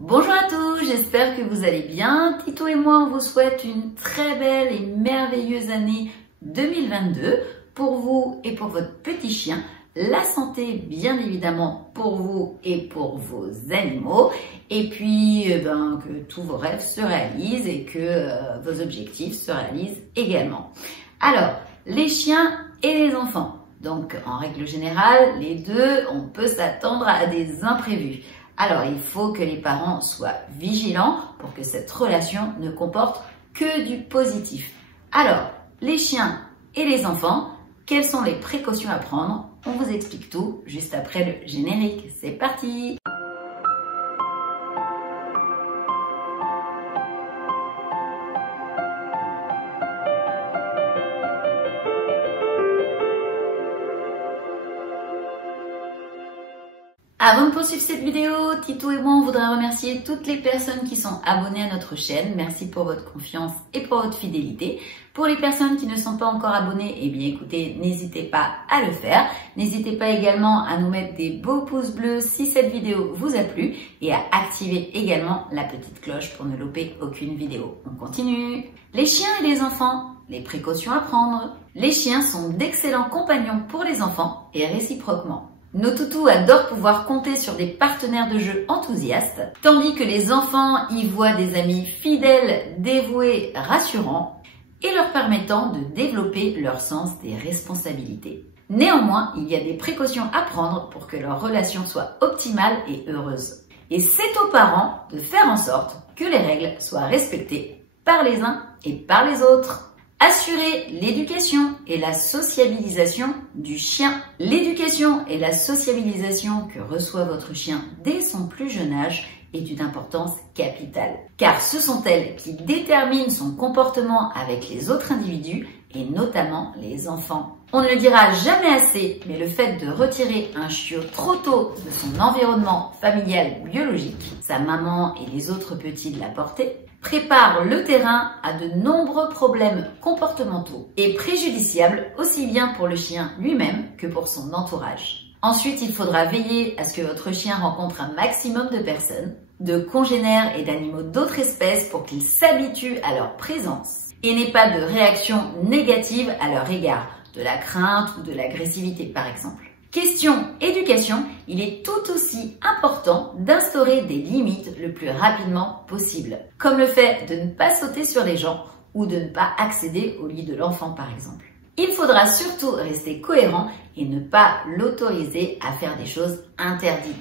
Bonjour à tous, j'espère que vous allez bien. Tito et moi, on vous souhaite une très belle et merveilleuse année 2022 pour vous et pour votre petit chien. La santé, bien évidemment, pour vous et pour vos animaux. Et puis, que tous vos rêves se réalisent et que vos objectifs se réalisent également. Alors, les chiens et les enfants. Donc, en règle générale, les deux, on peut s'attendre à des imprévus. Alors, il faut que les parents soient vigilants pour que cette relation ne comporte que du positif. Alors, les chiens et les enfants, quelles sont les précautions à prendre? On vous explique tout juste après le générique. C'est parti! Avant de poursuivre cette vidéo, Tito et moi, on voudrait remercier toutes les personnes qui sont abonnées à notre chaîne. Merci pour votre confiance et pour votre fidélité. Pour les personnes qui ne sont pas encore abonnées, eh bien écoutez, n'hésitez pas à le faire. N'hésitez pas également à nous mettre des beaux pouces bleus si cette vidéo vous a plu et à activer également la petite cloche pour ne louper aucune vidéo. On continue. Les chiens et les enfants, les précautions à prendre. Les chiens sont d'excellents compagnons pour les enfants et réciproquement. Nos toutous adorent pouvoir compter sur des partenaires de jeu enthousiastes, tandis que les enfants y voient des amis fidèles, dévoués, rassurants et leur permettant de développer leur sens des responsabilités. Néanmoins, il y a des précautions à prendre pour que leur relation soit optimale et heureuse. Et c'est aux parents de faire en sorte que les règles soient respectées par les uns et par les autres. Assurer l'éducation et la sociabilisation du chien. L'éducation et la sociabilisation que reçoit votre chien dès son plus jeune âge est d'une importance capitale. Car ce sont elles qui déterminent son comportement avec les autres individus et notamment les enfants. On ne le dira jamais assez, mais le fait de retirer un chiot trop tôt de son environnement familial biologique, sa maman et les autres petits de la portée, prépare le terrain à de nombreux problèmes comportementaux et préjudiciables aussi bien pour le chien lui-même que pour son entourage. Ensuite, il faudra veiller à ce que votre chien rencontre un maximum de personnes, de congénères et d'animaux d'autres espèces pour qu'il s'habitue à leur présence et n'ait pas de réaction négative à leur égard, de la crainte ou de l'agressivité par exemple. Question éducation, il est tout aussi important d'instaurer des limites le plus rapidement possible, comme le fait de ne pas sauter sur les gens ou de ne pas accéder au lit de l'enfant par exemple. Il faudra surtout rester cohérent et ne pas l'autoriser à faire des choses interdites.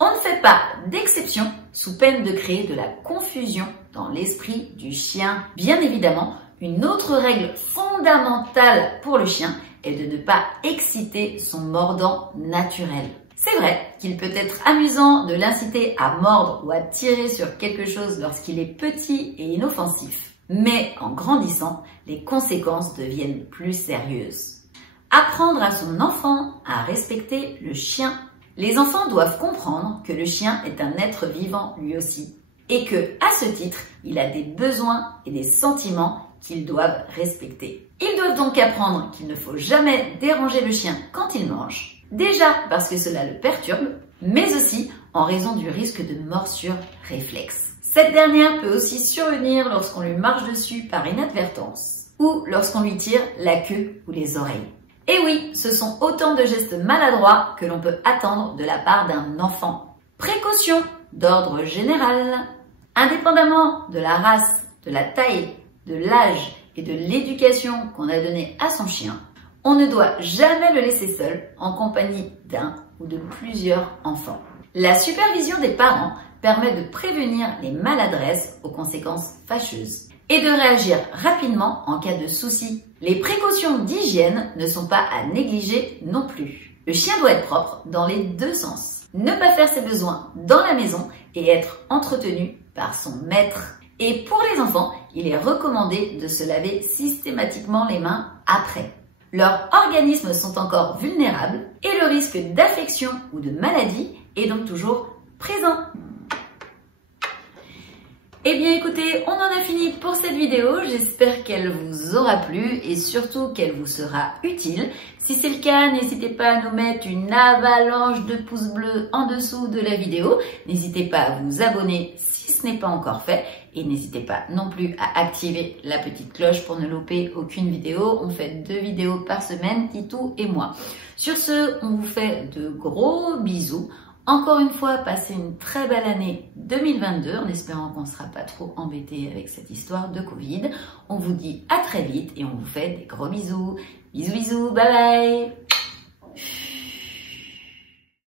On ne fait pas d'exception sous peine de créer de la confusion dans l'esprit du chien. Bien évidemment, une autre règle fondamentale pour le chien est de ne pas exciter son mordant naturel. C'est vrai qu'il peut être amusant de l'inciter à mordre ou à tirer sur quelque chose lorsqu'il est petit et inoffensif. Mais en grandissant, les conséquences deviennent plus sérieuses. Apprendre à son enfant à respecter le chien. Les enfants doivent comprendre que le chien est un être vivant lui aussi et que, à ce titre, il a des besoins et des sentiments qu'ils doivent respecter. Ils doivent donc apprendre qu'il ne faut jamais déranger le chien quand il mange, déjà parce que cela le perturbe, mais aussi en raison du risque de morsure réflexe. Cette dernière peut aussi survenir lorsqu'on lui marche dessus par inadvertance ou lorsqu'on lui tire la queue ou les oreilles. Et oui, ce sont autant de gestes maladroits que l'on peut attendre de la part d'un enfant. Précaution d'ordre général. Indépendamment de la race, de la taille, de l'âge et de l'éducation qu'on a donnée à son chien, on ne doit jamais le laisser seul en compagnie d'un ou de plusieurs enfants. La supervision des parents permet de prévenir les maladresses aux conséquences fâcheuses et de réagir rapidement en cas de souci. Les précautions d'hygiène ne sont pas à négliger non plus. Le chien doit être propre dans les deux sens. Ne pas faire ses besoins dans la maison et être entretenu par son maître. Et pour les enfants, il est recommandé de se laver systématiquement les mains après. Leurs organismes sont encore vulnérables et le risque d'infection ou de maladie est donc toujours présent. Eh bien écoutez, on en a fini pour cette vidéo, j'espère qu'elle vous aura plu et surtout qu'elle vous sera utile. Si c'est le cas, n'hésitez pas à nous mettre une avalanche de pouces bleus en dessous de la vidéo. N'hésitez pas à vous abonner si ce n'est pas encore fait et n'hésitez pas non plus à activer la petite cloche pour ne louper aucune vidéo. On fait 2 vidéos par semaine, Titou et moi. Sur ce, on vous fait de gros bisous. Encore une fois, passez une très belle année 2022 en espérant qu'on ne sera pas trop embêté avec cette histoire de Covid. On vous dit à très vite et on vous fait des gros bisous. Bisous bisous, bye bye.